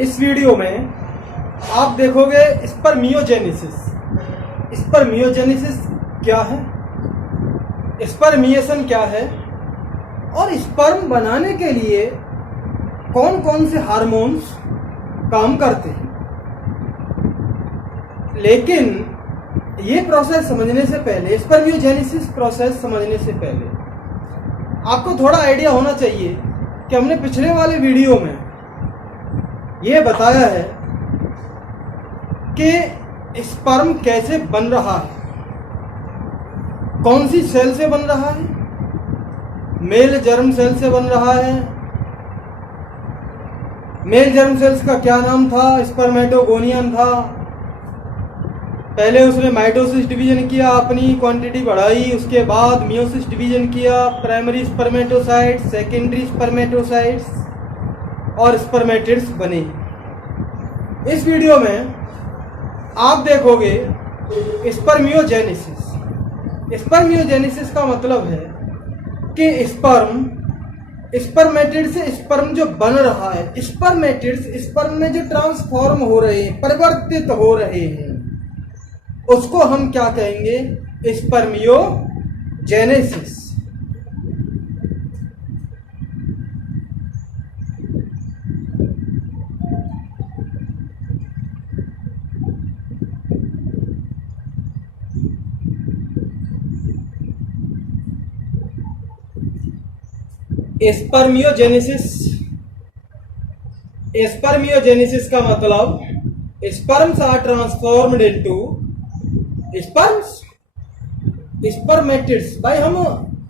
इस वीडियो में आप देखोगे स्पर्मियोजेनेसिस। स्पर्मियोजेनेसिस क्या है, स्पर्मिएशन क्या है और स्पर्म बनाने के लिए कौन कौन से हार्मोन्स काम करते हैं। लेकिन ये प्रोसेस समझने से पहले, स्पर्मियोजेनेसिस प्रोसेस समझने से पहले आपको थोड़ा आइडिया होना चाहिए कि हमने पिछले वाले वीडियो में ये बताया है कि स्पर्म कैसे बन रहा है, कौन सी सेल से बन रहा है। मेल जर्म सेल से बन रहा है। मेल जर्म सेल्स का क्या नाम था? स्पर्मेटोगोनियम था। पहले उसने माइटोसिस डिवीजन किया, अपनी क्वांटिटी बढ़ाई, उसके बाद मियोसिस डिवीजन किया, प्राइमरी स्पर्मेटोसाइट्स, सेकेंडरी स्पर्मेटोसाइट्स और स्पर्मेटिड्स बने। इस वीडियो में आप देखोगे स्पर्मियोजेनेसिस। स्पर्मियोजेनेसिस का मतलब है कि स्पर्मेटिड से स्पर्म जो बन रहा है, स्पर्मेटिड्स स्पर्म में जो ट्रांसफॉर्म हो रहे हैं, परिवर्तित हो रहे हैं, उसको हम क्या कहेंगे? स्पर्मियोजेनेसिस। स्पर्मियोजेनेसिस का मतलब sperms are transformed into spermatids. भाई हम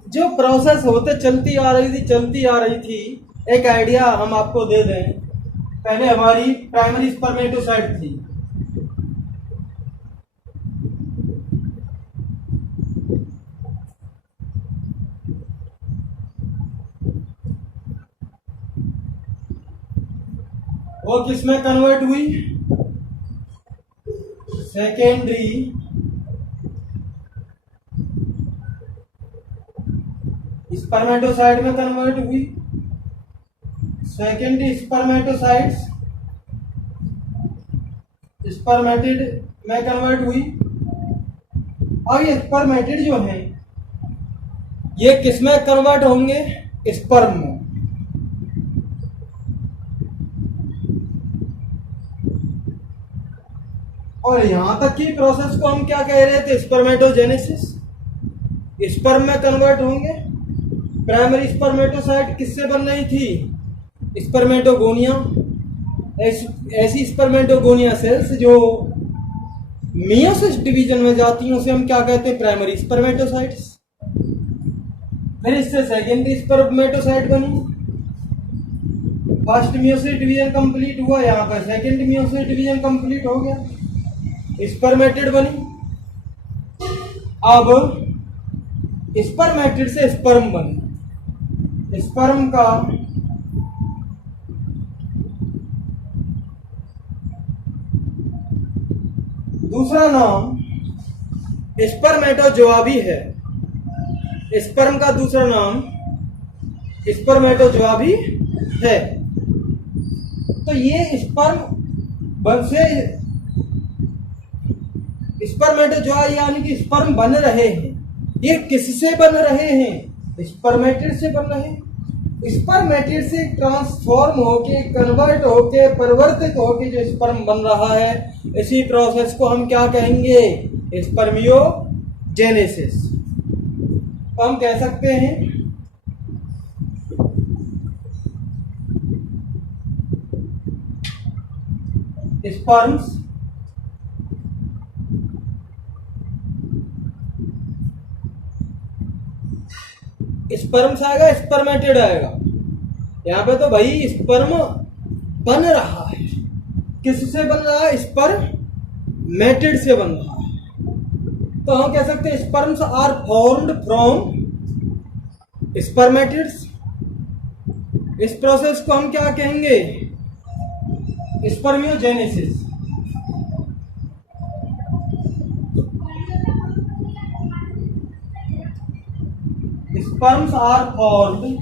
जो प्रोसेस होते चलती आ रही थी, एक आइडिया हम आपको दे दें। पहले हमारी प्राइमरी स्पर्मेटोसाइट थी, वो किसमें कन्वर्ट हुई? सेकेंडरी स्पर्मेटोसाइट में कन्वर्ट हुई। सेकेंडरी स्पर्मेटोसाइट्स स्पर्मेटिड में कन्वर्ट हुई। अब ये स्पर्मेटिड जो है ये किसमें कन्वर्ट होंगे? स्पर्म में। और यहां तक की प्रोसेस को हम क्या कह रहे थे? स्पर्मेटोजेनेसिस। स्पर्म में कन्वर्ट होंगे। प्राइमरी स्पर्मेटोसाइट किससे बन रही थी? स्पर्मेटोगोनिया। ऐसी स्पर्मेटोगोनिया सेल्स जो मियोसिस डिवीजन में जाती हैं उसे हम क्या कहते हैं? Primary spermatocytes. फिर इससे सेकेंडरी स्पर्मेटोसाइट बनी। फर्स्ट मियोसिस डिवीजन कंप्लीट हुआ, यहाँ पर सेकेंड मियोसिस डिवीजन कंप्लीट हो गया, स्पर्मेटिड बनी। अब स्पर्मेटिड से स्पर्म बने। स्पर्म का दूसरा नाम स्पर्मेटोजोआ भी है। स्पर्म का दूसरा नाम स्पर्मेटोजोआ भी है। तो ये स्पर्म से स्पर्मेटोजोआ यानी कि स्पर्म बन रहे हैं। ये किससे बन रहे हैं? स्पर्मेटिड से बन रहे हैं। स्पर्मेटिड से ट्रांसफॉर्म होके, कन्वर्ट होके, परिवर्तित होके जो स्पर्म बन रहा है, इसी प्रोसेस को हम क्या कहेंगे? स्पर्मियोजेनेसिस। तो हम कह सकते हैं स्पर्म्स स्पर्म्स आएगा, स्पर्मेटिड आएगा। यहाँ पे तो भाई स्पर्म बन रहा है। किससे बन रहा है? स्पर्मेटिड से बन रहा है। तो हम कह सकते हैं sperms are formed from spermatids. इस प्रोसेस को हम क्या कहेंगे? Spermiogenesis. Sperms are formed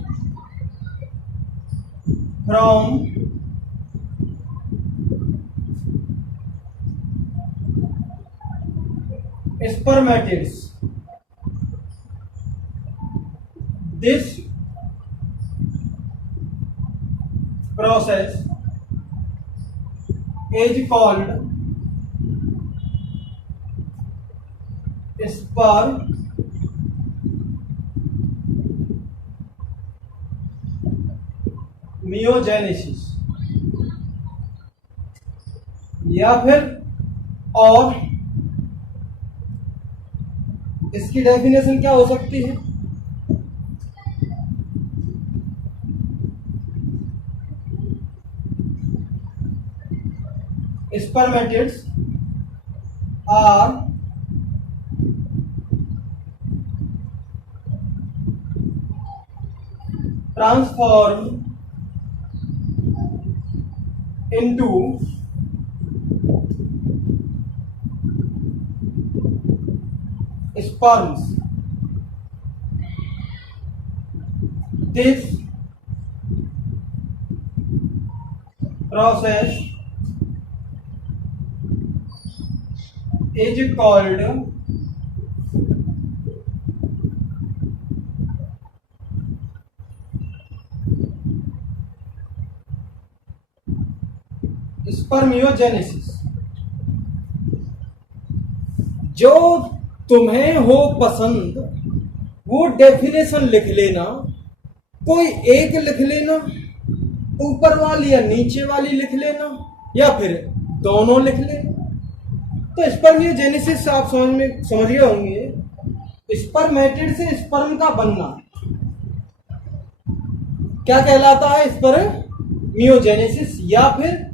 from spermatids. This process is called spermiogenesis, या फिर और इसकी डेफिनेशन क्या हो सकती है? Spermatids are transformed into sperms. This process is called spermiogenesis. जो तुम्हें हो पसंद वो डेफिनेशन लिख लेना, कोई एक लिख लेना, ऊपर वाली या नीचे वाली लिख लेना, या फिर दोनों लिख लेना। तो स्पर्मियोजेनेसिस आप समझ गए होंगे। स्पर्मेटिड से स्पर्म का बनना क्या कहलाता है? स्पर्मियोजेनेसिस। या फिर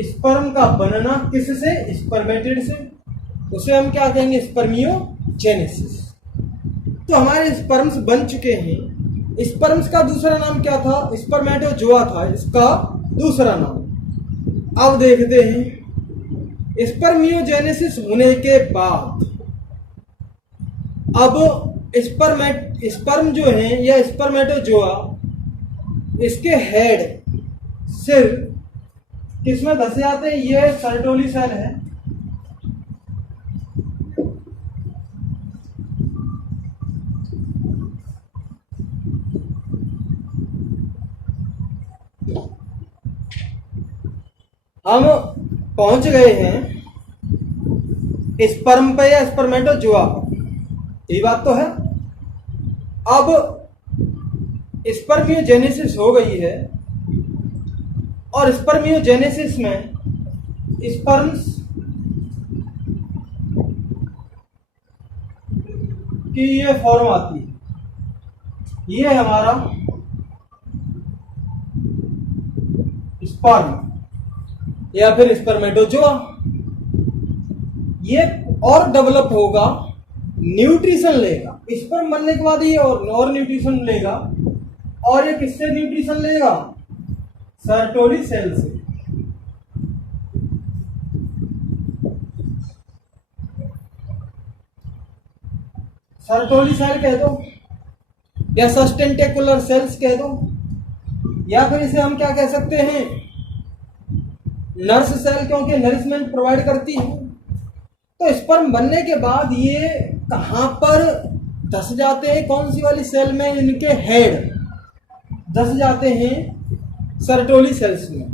स्पर्म का बनना किससे? स्पर्मेटिड से, उसे हम क्या कहेंगे? स्पर्मियोजेनेसिस। तो हमारे स्पर्म्स बन चुके हैं। स्पर्म्स का दूसरा नाम क्या था? स्पर्मेटोजोआ था इसका दूसरा नाम। अब देखते हैं स्पर्मियोजेनेसिस होने के बाद अब स्पर्म जो है या स्पर्मेटोजोआ, इसके हेड सिर्फ किसमें धसे जाते हैं? ये सर्टोली सेल है। हम पहुंच गए हैं स्पर्म पे या स्पर्मेटोजोआ पर, ये बात तो है। अब स्पर्मियोजेनेसिस हो गई है और स्पर्मियोजेनेसिस में स्पर्म्स की ये फॉर्म आती है। ये है हमारा स्पर्म या फिर स्पर्मेटोजोआ। ये और डेवलप होगा, न्यूट्रिशन लेगा। स्पर्म बनने के बाद ये और न्यूट्रिशन लेगा। और ये किससे न्यूट्रिशन लेगा? सर्टोली सेल से। सर्टोली सेल कह दो या सस्टेंटेकुलर सेल्स कह दो, या फिर इसे हम क्या कह सकते हैं? नर्स सेल, क्योंकि नरिशमेंट प्रोवाइड करती है। तो स्पर्म बनने के बाद ये कहां पर धस जाते हैं? कौन सी वाली सेल में? इनके हेड धस जाते हैं सर्टोली सेल्स में,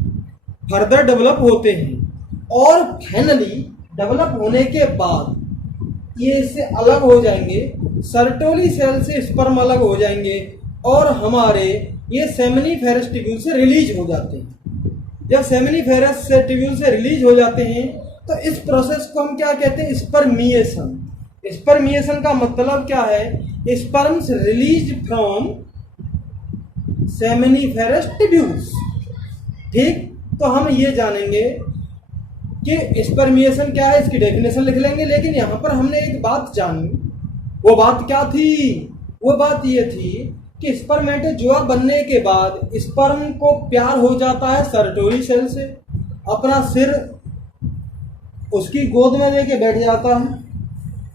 फर्दर डेवलप होते हैं और फाइनली डेवलप होने के बाद ये इससे अलग हो जाएंगे। सर्टोली सेल से स्पर्म अलग हो जाएंगे और हमारे ये सेमिनिफेरस ट्यूब्यूल से रिलीज हो जाते हैं। जब सेमिनिफेरस से ट्यूब्यूल से रिलीज हो जाते हैं तो इस प्रोसेस को हम क्या कहते हैं? स्पर्मिएशन। स्पर्मिएशन का मतलब क्या है? Sperms release from seminiferous tubules. ठीक, तो हम ये जानेंगे कि स्पर्मिएशन क्या है, इसकी डेफिनेशन लिख लेंगे। लेकिन यहाँ पर हमने एक बात जानी, वो बात क्या थी? वो बात ये थी कि स्पर्मेटोजोआ बनने के बाद स्पर्म को प्यार हो जाता है सर्टोली सेल से, अपना सिर उसकी गोद में लेके बैठ जाता है।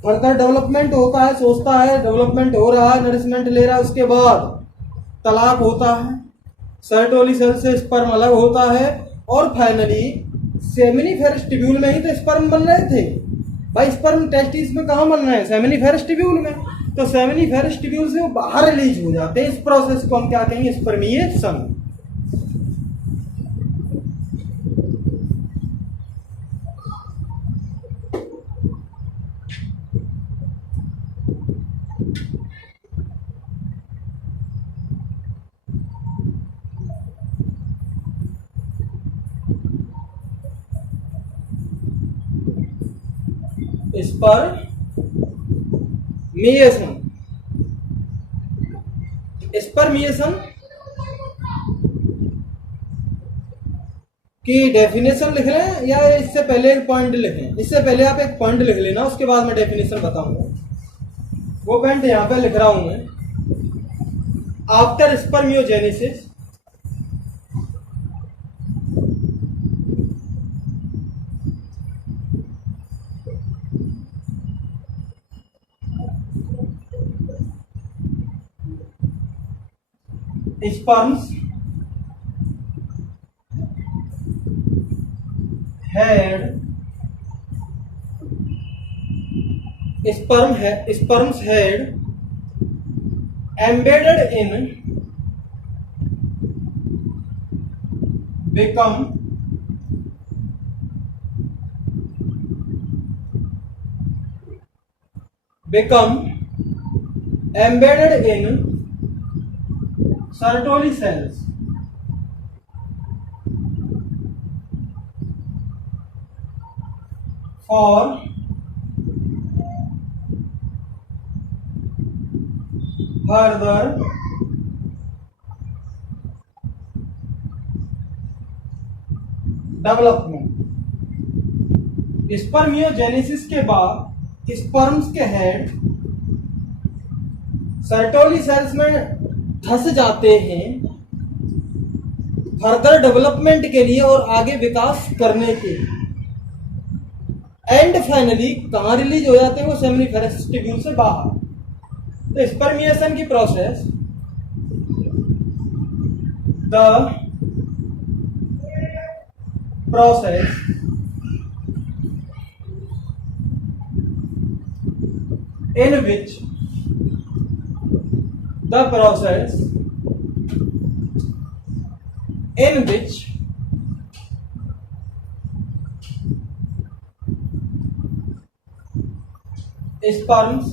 फर्दर डेवलपमेंट होता है, सोचता है डेवलपमेंट हो रहा है, नरिशमेंट ले रहा है, उसके बाद तलाक होता है, सर्टोली सेल से स्पर्म अलग होता है और फाइनली सेमिनिफेरस ट्यूब्यूल में ही तो स्पर्म बन रहे थे। भाई स्पर्म टेस्टिस में कहाँ बन रहे हैं? सेमिनिफेरस ट्यूब्यूल में। तो सेमिनिफेरस ट्यूब्यूल से वो बाहर रिलीज हो जाते हैं। इस प्रोसेस को हम क्या कहेंगे? स्पर्मिएशन। स्पर्मिएशन। स्पर्मिएशन की डेफिनेशन लिख लें या इससे पहले एक पॉइंट लिखें? इससे पहले आप एक पॉइंट लिख लेना, उसके बाद मैं डेफिनेशन बताऊंगा। वो पॉइंट यहां पे लिख रहा हूं मैं। After spermiogenesis sperms had sperms had embedded in become embedded in Sertoli cells for further development. Spermiogenesis के बाद स्पर्म्स के हेड सर्टोली सेल्स में धंस जाते हैं फर्दर डेवलपमेंट के लिए और आगे विकास करने के लिए। एंड फाइनली कहां रिलीज हो जाते हैं? वो सेमिनिफेरस ट्यूब्यूल से बाहर। तो स्पर्मिएशन की process the process in which sperms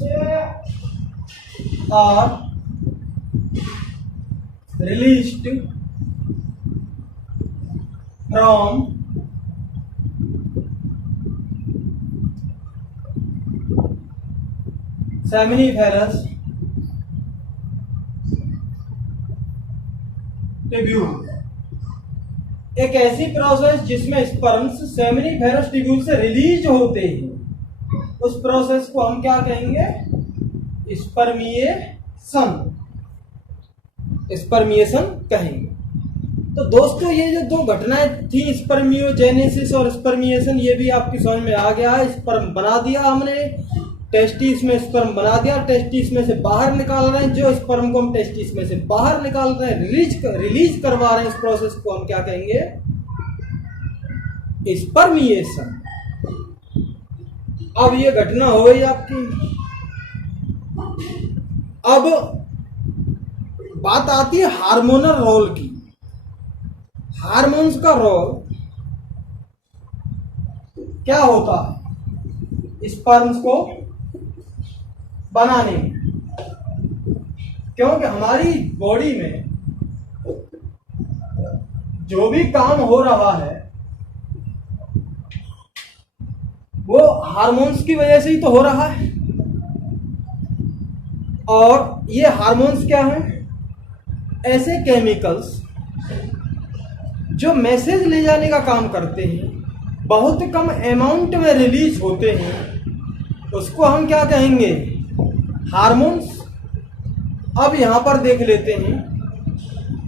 are released from seminiferous tubule. एक ऐसी प्रोसेस जिसमें स्पर्म्स सेमिनिफेरस ट्यूब्यूल से रिलीज होते हैं, उस प्रोसेस को हम क्या कहेंगे? स्पर्मिएशन कहेंगे। तो दोस्तों ये जो दो घटनाएं थी स्पर्मियोजेनेसिस और स्पर्मिएशन, ये भी आपकी समझ में आ गया है। स्पर्म बना दिया हमने, टेस्टिस में स्पर्म बना दिया, टेस्टिस में से बाहर निकाल रहे हैं। जो स्पर्म को हम टेस्टिस में से बाहर निकाल रहे हैं, रिलीज करवा रहे हैं, इस प्रोसेस को हम क्या कहेंगे? स्पर्मिएशन। अब ये घटना हो गई आपकी। अब बात आती है हार्मोनल रोल की। हार्मोन्स का रोल क्या होता है स्पर्म्स को बनाने में? क्योंकि हमारी बॉडी में जो भी काम हो रहा है वो हार्मोन्स की वजह से ही तो हो रहा है। और ये हार्मोन्स क्या हैं? ऐसे केमिकल्स जो मैसेज ले जाने का काम करते हैं, बहुत कम अमाउंट में रिलीज होते हैं, उसको हम क्या कहेंगे? हार्मोन्स। अब यहां पर देख लेते हैं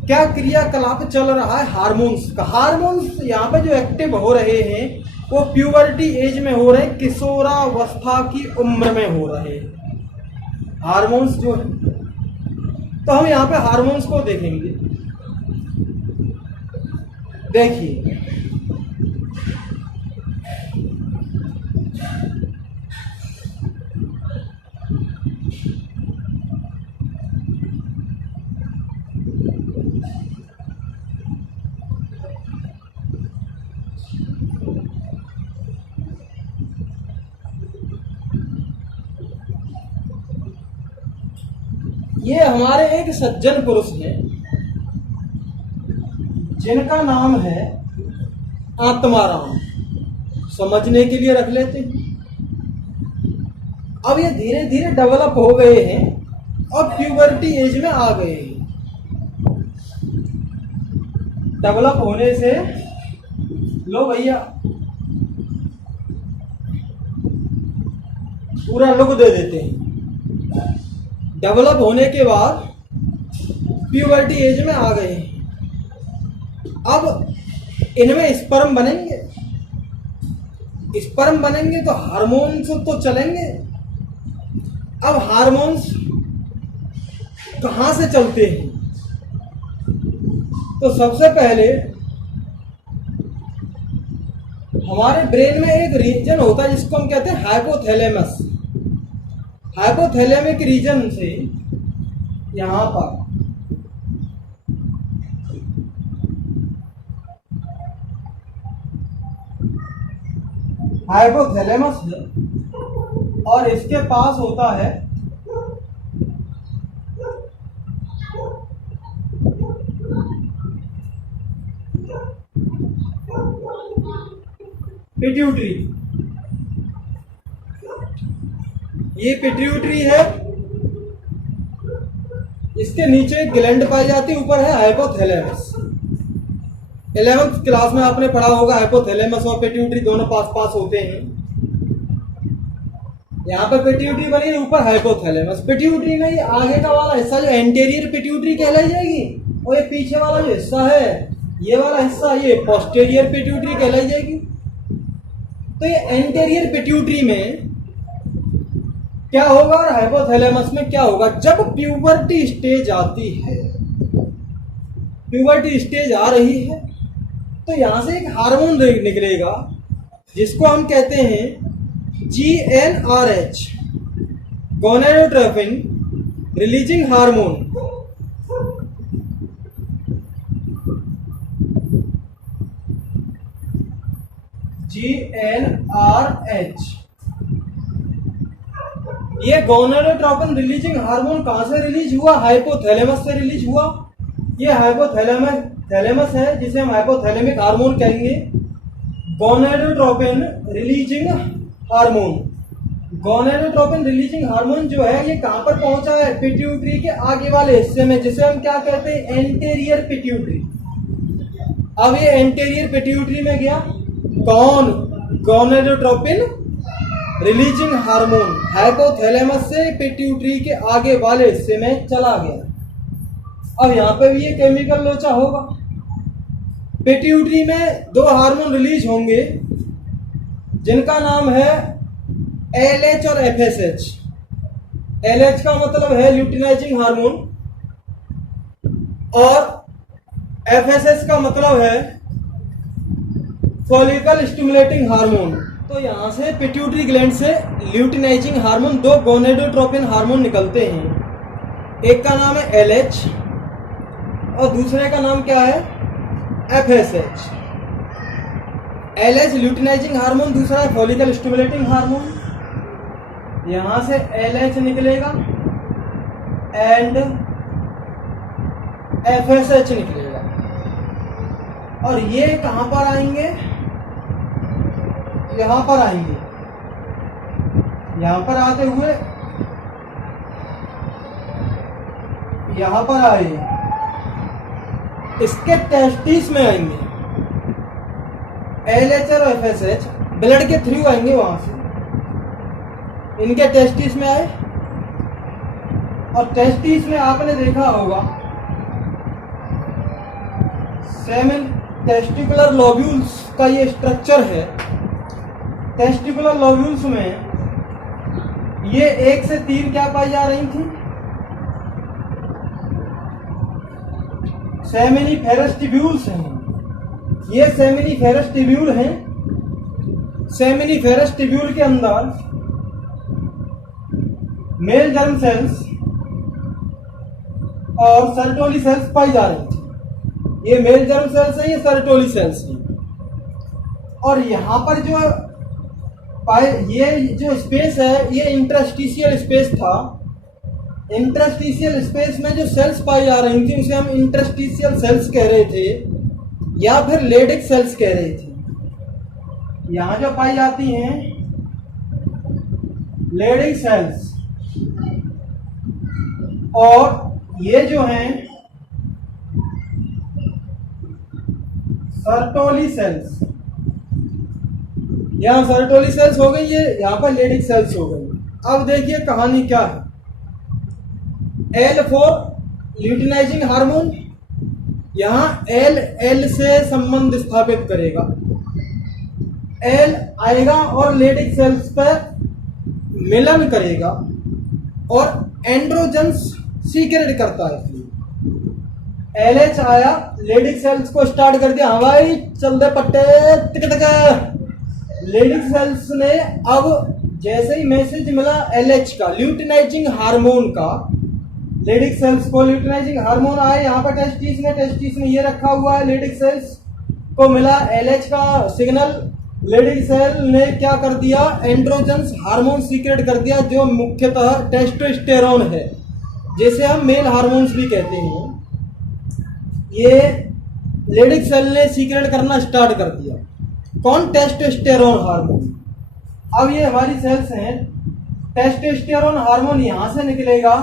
क्या क्रियाकलाप चल रहा है हार्मोन्स का। हार्मोन्स यहाँ पे जो एक्टिव हो रहे हैं वो प्यूबर्टी एज में हो रहे हैं, किशोरावस्था की उम्र में हो रहे हैं हार्मोन्स जो है। तो हम यहाँ पे हार्मोन्स को देखेंगे। देखिए ये हमारे एक सज्जन पुरुष हैं जिनका नाम है आत्माराम। समझने के लिए रख लेते हैं। अब ये धीरे धीरे डेवलप हो गए हैं और प्यूबर्टी एज में आ गए हैं। डेवलप होने से लो भैया पूरा लुक दे देते हैं। डेवलप होने के बाद प्यूबर्टी एज में आ गए हैं। अब इनमें स्पर्म बनेंगे। स्पर्म बनेंगे तो हार्मोन्स तो चलेंगे। अब हार्मोन्स कहाँ से चलते हैं? तो सबसे पहले हमारे ब्रेन में एक रीजन होता है जिसको हम कहते हैं हाइपोथैलेमस। हाइपोथैलेमिक रीजन से यहां पर हाइपोथैलेमस है और इसके पास होता है पिट्यूटरी। ये पिट्यूटरी है। इसके नीचे एक ग्लैंड पाई जाती है, ऊपर है हाइपोथैलेमस। 11th क्लास में आपने पढ़ा होगा हाइपोथैलेमस और पिट्यूटरी दोनों पास पास होते हैं। यहाँ पे पिट्यूटरी बनी है, ऊपर हाइपोथैलेमस। पिट्यूटरी में ये आगे का वाला हिस्सा जो एंटीरियर पिट्यूटरी कहलाई जाएगी और ये पीछे वाला जो हिस्सा है ये वाला हिस्सा ये पोस्टीरियर पिट्यूटरी कहलाई जाएगी। तो ये एंटीरियर पिट्यूटरी में क्या होगा और हाइपोथैलेमस में क्या होगा? जब प्यूबर्टी स्टेज आती है, प्यूबर्टी स्टेज आ रही है तो यहां से एक हार्मोन निकलेगा जिसको हम कहते हैं GnRH, gonadotropin releasing hormone. GnRH। ये गोनेडोट्रोपिन रिलीजिंग हार्मोन कहां से रिलीज हुआ? हाइपोथैलेमस से रिलीज हुआ। ये हाइपोथैलेमस है जिसे हम हाइपोथैलेमिक हार्मोन कहेंगे। Gonadotropin releasing hormone. Gonadotropin releasing hormone जो है ये कहां पर पहुंचा है? पिट्यूटरी के आगे वाले हिस्से में, जिसे हम क्या कहते हैं? Anterior pituitary. अब ये एंटीरियर पिट्यूटरी में गया कौन? गोनेडोट्रोपिन रिलीजिंग हार्मोन हाइपोथैलेमस से पिट्यूटरी के आगे वाले हिस्से में चला गया। अब यहाँ पे भी ये केमिकल लोचा होगा। पिट्यूटरी में दो हार्मोन रिलीज होंगे जिनका नाम है LH और FSH। LH का मतलब है ल्यूटिनाइजिंग हार्मोन और FSH का मतलब है फॉलिकल स्टिमुलेटिंग हार्मोन। तो यहां से पिट्यूटरी ग्लैंड से ल्यूटिनाइजिंग हार्मोन, दो गोनेडोट्रोपिन हार्मोन निकलते हैं। एक का नाम है LH और दूसरे का नाम क्या है? FSH। LH ल्यूटिनाइजिंग हार्मोन, दूसरा है फॉलिकल स्टिमुलेटिंग हार्मोन। यहां से LH निकलेगा एंड FSH निकलेगा और ये कहां पर आएंगे? यहां पर आएंगे। यहां पर आते हुए यहां पर आए, इसके टेस्टिस में आएंगे। LH और FSH ब्लड के थ्रू आएंगे, वहां से इनके टेस्टिस में आए और टेस्टिस में आपने देखा होगा सेमिन टेस्टिकुलर लोब्यूल्स का ये स्ट्रक्चर है। टेस्टिकुलर लोब्यूल्स में ये 1 से 3 क्या पाई जा रही थी? सेमिनिफेरस ट्यूब्यूल्स हैं। ये सेमिनिफेरस ट्यूब्यूल हैं। सेमिनिफेरस ट्यूब्यूल के अंदर मेल जर्म सेल्स और सर्टोली सेल्स पाई जा रही थी। ये मेल जर्म सेल्स हैं, ये सर्टोली सेल्स हैं। और यहां पर जो ये जो स्पेस है ये इंटरस्टिशियल स्पेस था इंटरस्टिशियल स्पेस में जो सेल्स पाई जा रही थी उसे हम इंटरस्टिशियल सेल्स कह रहे थे या फिर लेडिक सेल्स कह रहे थे। यहां जो पाई जाती हैं लेडिक सेल्स, और ये जो हैं सर्टोली सेल्स। यहां सर्टोली सेल्स हो गई, ये यहां पर लेडिक सेल्स हो गई। अब देखिए कहानी क्या है। एल फॉर ल्यूटिनाइजिंग हार्मोन, यहां एल से संबंध स्थापित करेगा। एल आएगा और लेडिक सेल्स पर मिलन करेगा और एंड्रोजन्स सीक्रेट करता है। LH आया, लेडिक सेल्स को स्टार्ट कर दिया, हाँ भाई चल दे पट्टे टिक टिक। लेडिक सेल्स ने अब जैसे ही मैसेज मिला LH का, ल्यूटिनाइजिंग हार्मोन का, लेडिक सेल्स को ल्यूटिनाइजिंग हार्मोन आए यहाँ पर टेस्टिस में ये रखा हुआ है। लेडिक सेल्स को मिला LH का सिग्नल, लेडिक सेल ने क्या कर दिया, एंड्रोजन्स हार्मोन सीक्रेट कर दिया जो मुख्यतः टेस्टोस्टेरोन है, जिसे हम मेल हार्मोन्स भी कहते हैं। ये लेडिक सेल ने सीक्रेट करना स्टार्ट कर दिया। कौन? Testosterone hormone. अब ये हमारी सेल्स हैं, टेस्टोस्टेरोन हार्मोन यहां से निकलेगा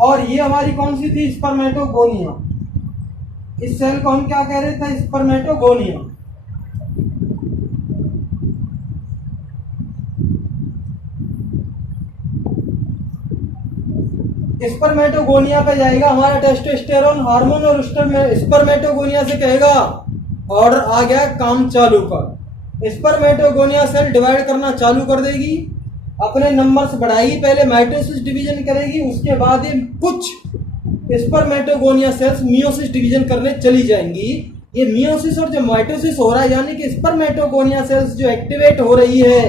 और ये हमारी कौन सी थी? स्पर्मेटोगोनिया। इस सेल को हम क्या कह रहे थे? स्पर्मेटोगोनिया। स्पर्मेटोगोनिया पे जाएगा हमारा टेस्टोस्टेरोन हार्मोन और स्पर्मेटोगोनिया से कहेगा ऑर्डर आ गया, काम चालू कर। स्पर्मेटोगोनिया सेल डिवाइड करना चालू कर देगी, अपने नंबर्स बढ़ाएगी, पहले माइटोसिस डिवीजन करेगी, उसके बाद ये कुछ स्पर्मेटोगोनिया सेल्स मियोसिस डिवीजन करने चली जाएंगी। ये मियोसिस और जो माइटोसिस हो रहा है, यानी कि स्पर्मेटोगोनिया सेल्स जो एक्टिवेट हो रही है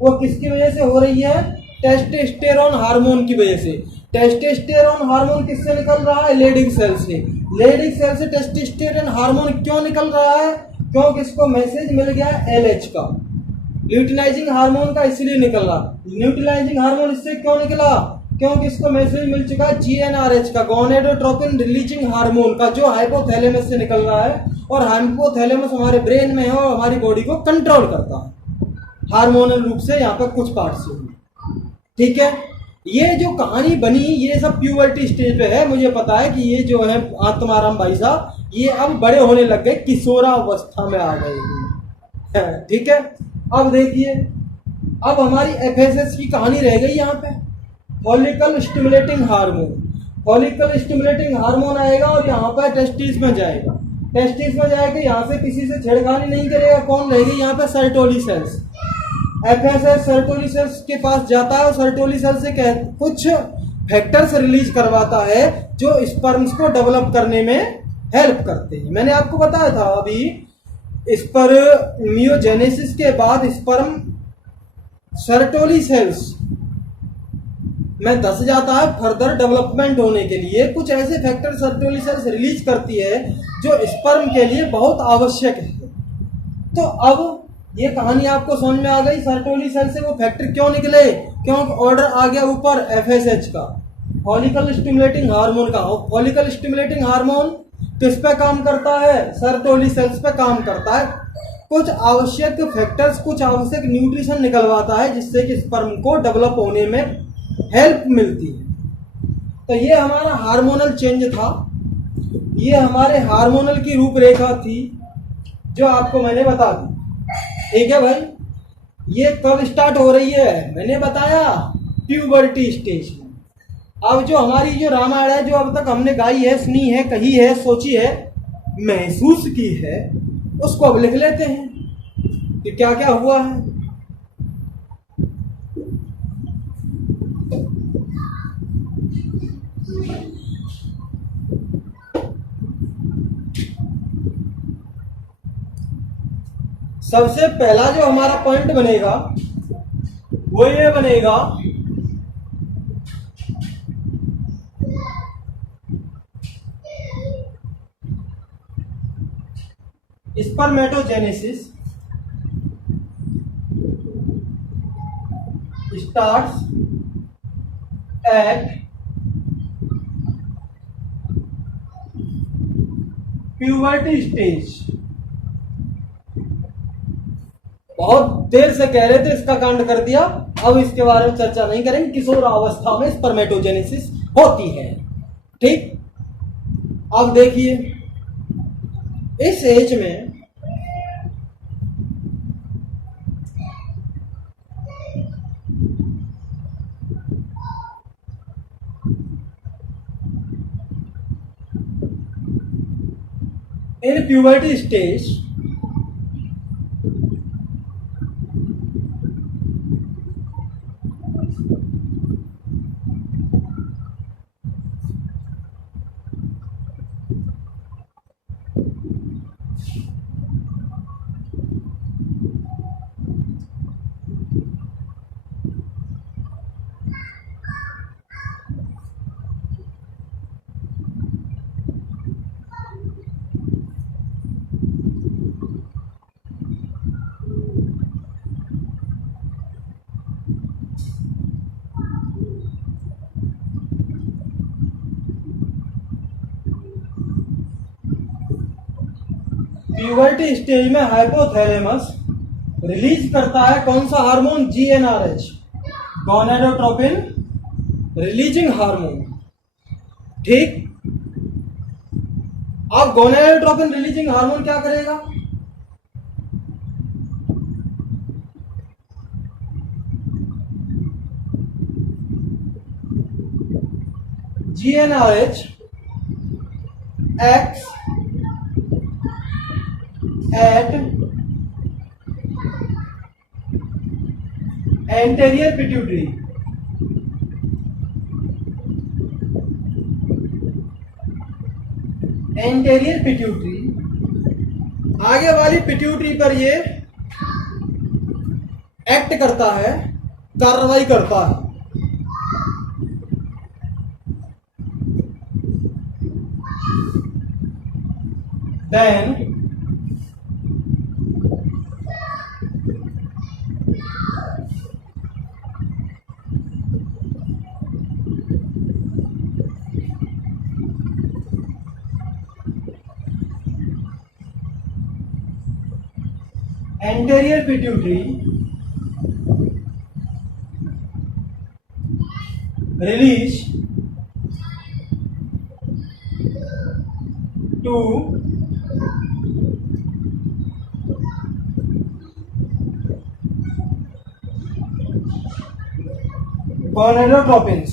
वो किसकी वजह से हो रही है? टेस्टोस्टेरोन हार्मोन की वजह से। टेस्टोस्टेरोन हार्मोन किससे निकल रहा है? लेडिक सेल से। लेडिक सेल से टेस्टोस्टेरोन हार्मोन क्यों निकल रहा है? क्योंकि इसको मैसेज मिल गया LH का, ल्यूटिनाइजिंग हार्मोन का, इसलिए निकल रहा। ल्यूटिनाइजिंग हार्मोन इससे क्यों निकला? क्योंकि इसको मैसेज मिल चुका है GnRH का, गोनेडोट्रोपिन रिलीजिंग हार्मोन का, जो हाइपोथैलेमस से निकल रहा है। और हाइपोथैलेमस हमारे ब्रेन में है और हमारी बॉडी को कंट्रोल करता है हार्मोनल रूप से, यहाँ पर कुछ पार्ट से। ठीक है, ये जो कहानी बनी ये सब प्यूबर्टी स्टेज पे है। मुझे पता है कि ये जो है आत्माराम भाई साहब ये अब बड़े होने लग गए, किशोरावस्था में आ गए। ठीक है, अब देखिए, अब हमारी FSH की कहानी रह गई यहाँ पे। Follicle stimulating hormone, follicle stimulating hormone आएगा और यहाँ पर टेस्टिस में जाएगा। टेस्टिस में जाएगा, यहाँ से किसी से छेड़खानी नहीं करेगा। कौन रहेगी यहाँ पे? Sertoli cells. FSH Sertoli cells के पास जाता है और सर्टोली सेल से कुछ फैक्टर्स रिलीज करवाता है जो स्पर्म्स को डेवलप करने में हेल्प करते हैं। मैंने आपको बताया था अभी, स्पर्मियोजेनेसिस के बाद स्पर्म सर्टोली सेल्स में धस जाता है फर्दर डेवलपमेंट होने के लिए। कुछ ऐसे फैक्टर सर्टोली सेल्स रिलीज करती है जो स्पर्म के लिए बहुत आवश्यक है। तो अब ये कहानी आपको समझ में आ गई, सर्टोली सेल से वो फैक्टर क्यों निकले? क्योंकि ऑर्डर आ गया ऊपर FSH का, फॉलिकल स्टिमुलेटिंग हार्मोन का। फॉलिकल स्टिमुलेटिंग हार्मोन किस पे काम करता है? सर्टोली सेल्स पे काम करता है। कुछ आवश्यक फैक्टर्स, कुछ आवश्यक न्यूट्रिशन निकलवाता है जिससे कि स्पर्म को डेवलप होने में हेल्प मिलती है। तो ये हमारा हार्मोनल चेंज था, ये हमारे हार्मोनल की रूपरेखा थी जो आपको मैंने बता दी। ठीक है भाई, ये कब स्टार्ट हो रही है? मैंने बताया प्यूबर्टी स्टेज में। अब जो हमारी जो रामायण है, जो अब तक हमने गाई है, सुनी है, कही है, सोची है, महसूस की है, उसको अब लिख लेते हैं कि क्या क्या हुआ है। सबसे पहला जो हमारा पॉइंट बनेगा वो ये बनेगा, spermatogenesis starts at puberty stage. बहुत देर से कह रहे थे, इसका कांड कर दिया। अब इसके बारे में चर्चा नहीं करेंगे। किशोर अवस्था में स्पर्मेटोजेनेसिस होती है। ठीक, अब देखिए इस एज में इन प्यूबर्टी स्टेज प्यूबर्टी स्टेज में हाइपोथैलेमस रिलीज करता है कौन सा hormone? GnRH, gonadotropin releasing hormone. ठीक, अब गोनेडोट्रोपिन रिलीजिंग हार्मोन क्या करेगा? GnRH acts at anterior pituitary, anterior pituitary, आगे वाली पिट्यूटरी पर ये एक्ट करता है, कार्रवाई करता है। Then anterior pituitary release to gonadotropins।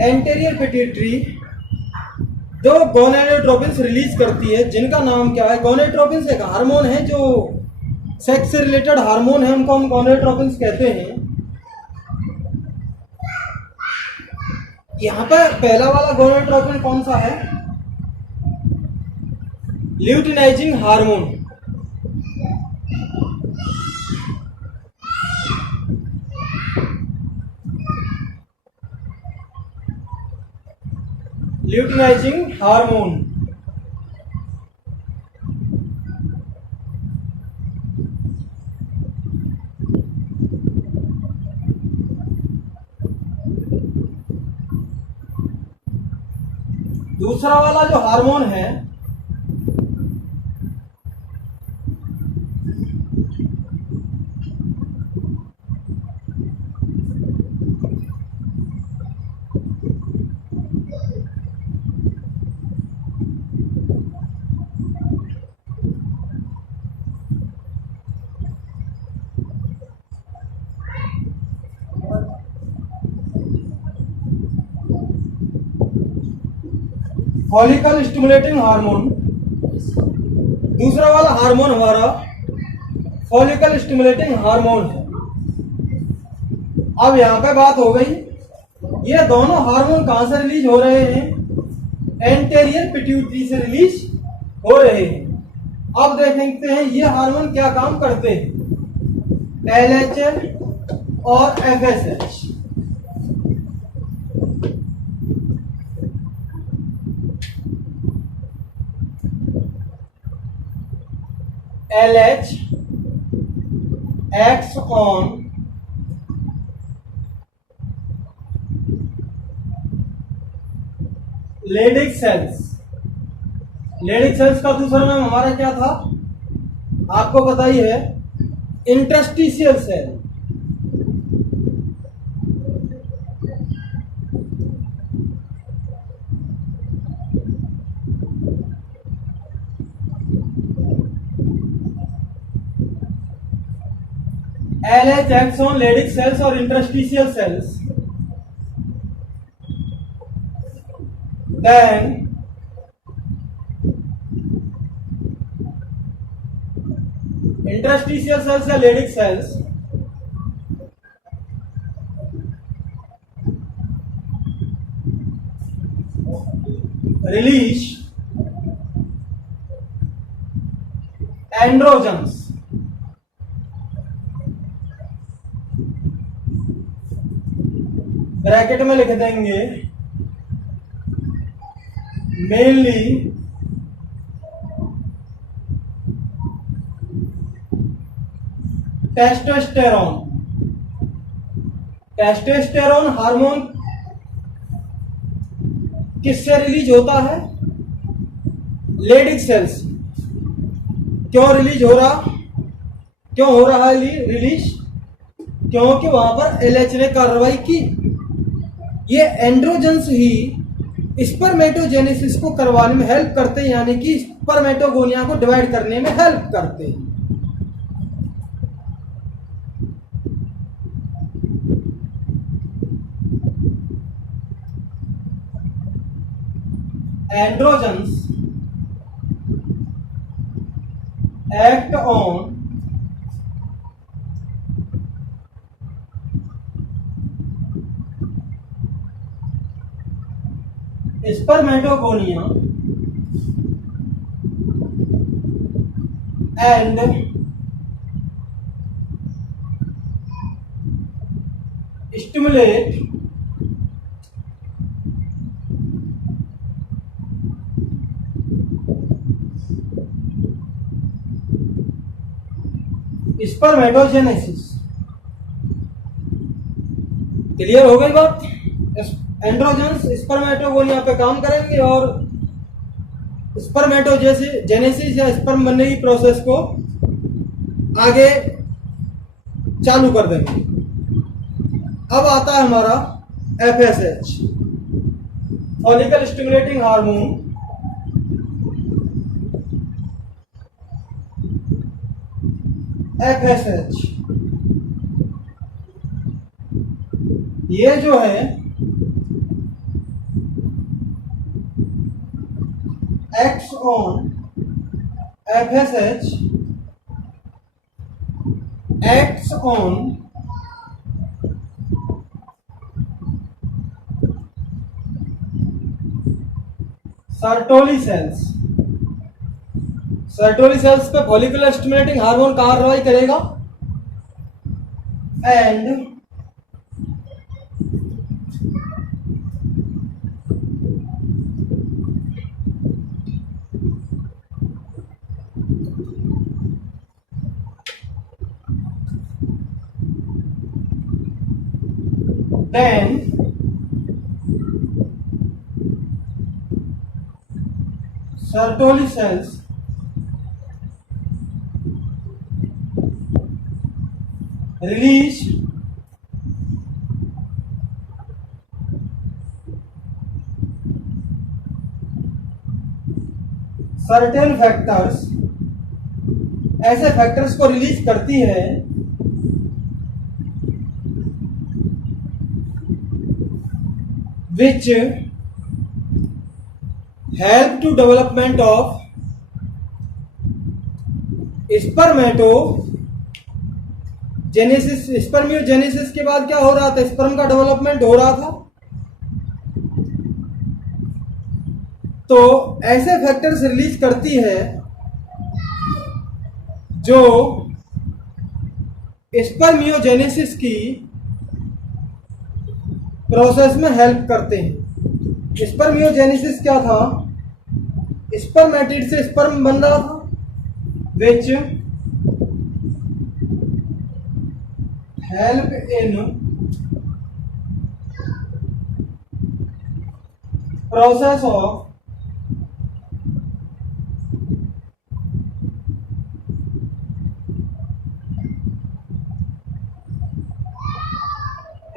Anterior pituitary जो गोनेडोट्रोपिन्स रिलीज करती है, जिनका नाम क्या है? गोनेडोट्रोपिन्स एक हार्मोन है जो सेक्स से रिलेटेड हार्मोन है, उनको हम गोनेडोट्रोपिन्स कहते हैं। यहां पर पहला वाला गोनेडोट्रोपिन कौन सा है? Luteinizing hormone. Luteinizing hormone. दूसरा वाला जो हार्मोन है फॉलिकल स्टिमुलेटिंग हार्मोन। दूसरा वाला हार्मोन हमारा फॉलिकल स्टिमुलेटिंग हार्मोन है। अब यहां पे बात हो गई, ये दोनों हार्मोन कहां से रिलीज हो रहे हैं? एंटेरियर पिट्यूटरी से रिलीज हो रहे हैं। अब देखते हैं ये हार्मोन क्या काम करते हैं। LH और FSH। LH acts on Leydig cells Leydig cells का दूसरा नाम हमारा क्या था, आपको पता ही है, interstitial cell. LH acts on Leydig cells or interstitial cells. Then interstitial cells या Leydig cells release androgens. Bracket में लिख देंगे मेनली टेस्टोस्टेरोन। टेस्टोस्टेरोन हार्मोन किससे रिलीज होता है, लेडिक सेल्स। क्यों रिलीज हो रहा, क्यों हो रहा है रिलीज, क्योंकि वहां पर एलएच ने कार्रवाई की। ये एंड्रोजेंस ही स्पर्मेटोजेनेसिस को करवाने में हेल्प करते हैं, यानी कि स्पर्मेटोगोनिया को डिवाइड करने में हेल्प करते हैं। Androgens act on spermatogonia and stimulate spermatogenesis. Clear हो गई बात। एंड्रोजेंस स्पर्मेटोगोनिया पे काम करेंगे और स्पर्मेटोजेनेसिस या स्पर्म बनने की प्रोसेस को आगे चालू कर देंगे। अब आता है हमारा FSH, follicle stimulating hormone. FSH ये जो है act on FSH acts on Sertoli cells. Sertoli cells पे फॉलिकुलर स्टिमुलेटिंग हार्मोन कार्रवाई करेगा and then Sertoli cells release certain factors, ऐसे फैक्टर्स को रिलीज करती है which help to development of spermatogenesis। Spermiogenesis के बाद क्या हो रहा था, स्पर्म का डेवलपमेंट हो रहा था। तो ऐसे फैक्टर्स रिलीज करती है जो स्पर्मियोजेनेसिस की प्रोसेस में हेल्प करते हैं। स्पर्मियोजेनेसिस क्या था, स्पर्मेटिड से स्पर्म बन रहा था which help in process of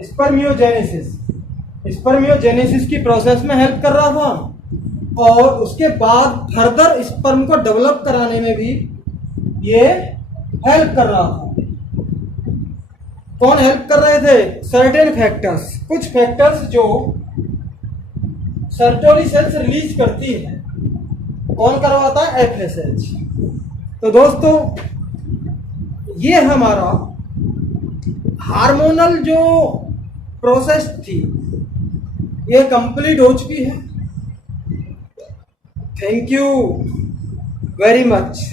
spermiogenesis, spermiogenesis की प्रोसेस में हेल्प कर रहा था और उसके बाद फर्दर स्पर्म को डेवलप कराने में भी ये हेल्प कर रहा था। कौन हेल्प कर रहे थे? सर्टेन फैक्टर्स, कुछ फैक्टर्स जो सर्टोली सेल्स रिलीज करती है। कौन करवाता है? FSH। तो दोस्तों ये हमारा हार्मोनल जो प्रोसेस थी ये कंप्लीट हो चुकी है। Thank you very much.